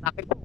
Sakit po.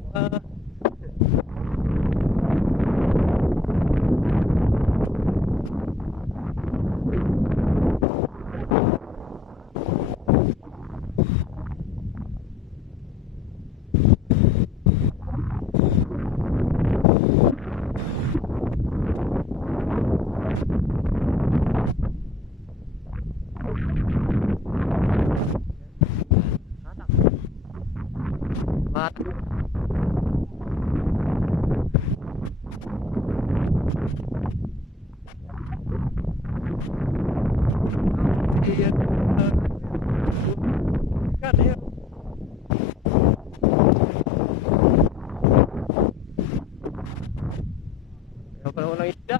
Walang isda.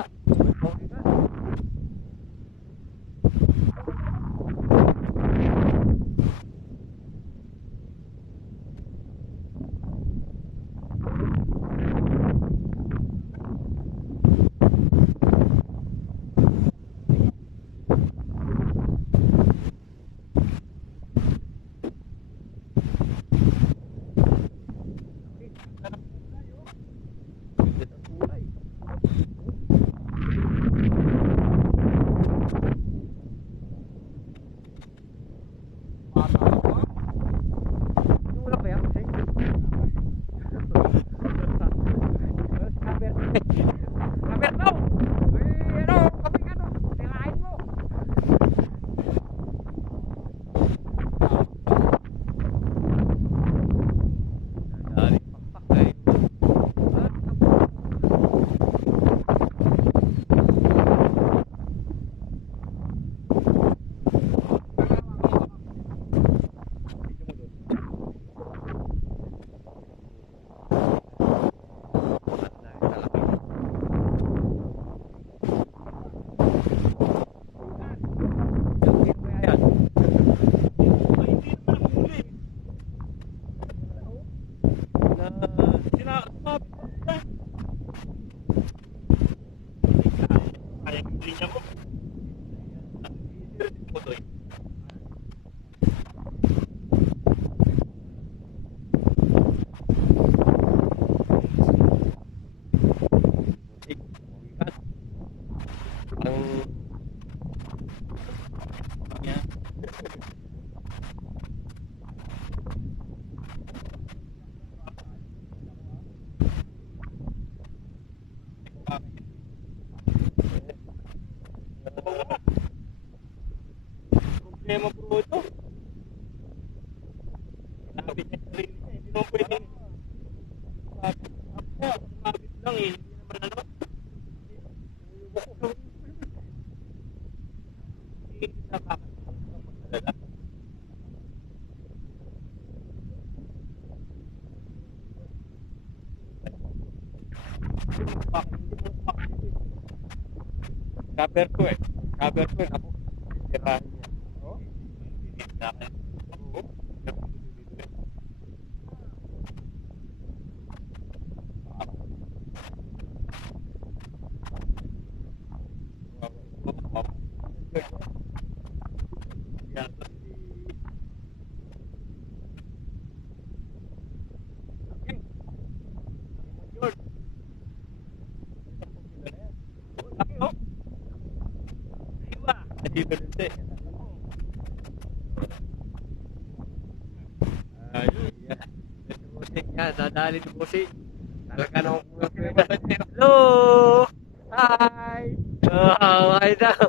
Problema po ito. Lapit niya sa rin niya. Hindi naman pwede. Mabit lang eh. Hindi naman ano. Hindi kita kakasala. Cover ko eh. Cover ko eh. Ako. Sirahin niya. Oh? Sirahin. Oo. Dadali ni Bosi. Talaga naman po. Hello! Hi! Hi daw.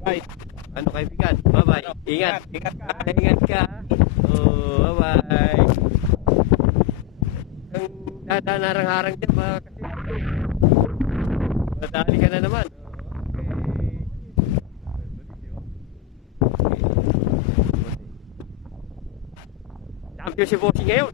Bye. Ano kaibigan? Bye-bye. Ingat. Ingat ka. Ingat ka. Oh, bye-bye. Ang dadanarang-harang dyan ba? Kasi madali ka na naman. Champion si Bossing ngayon.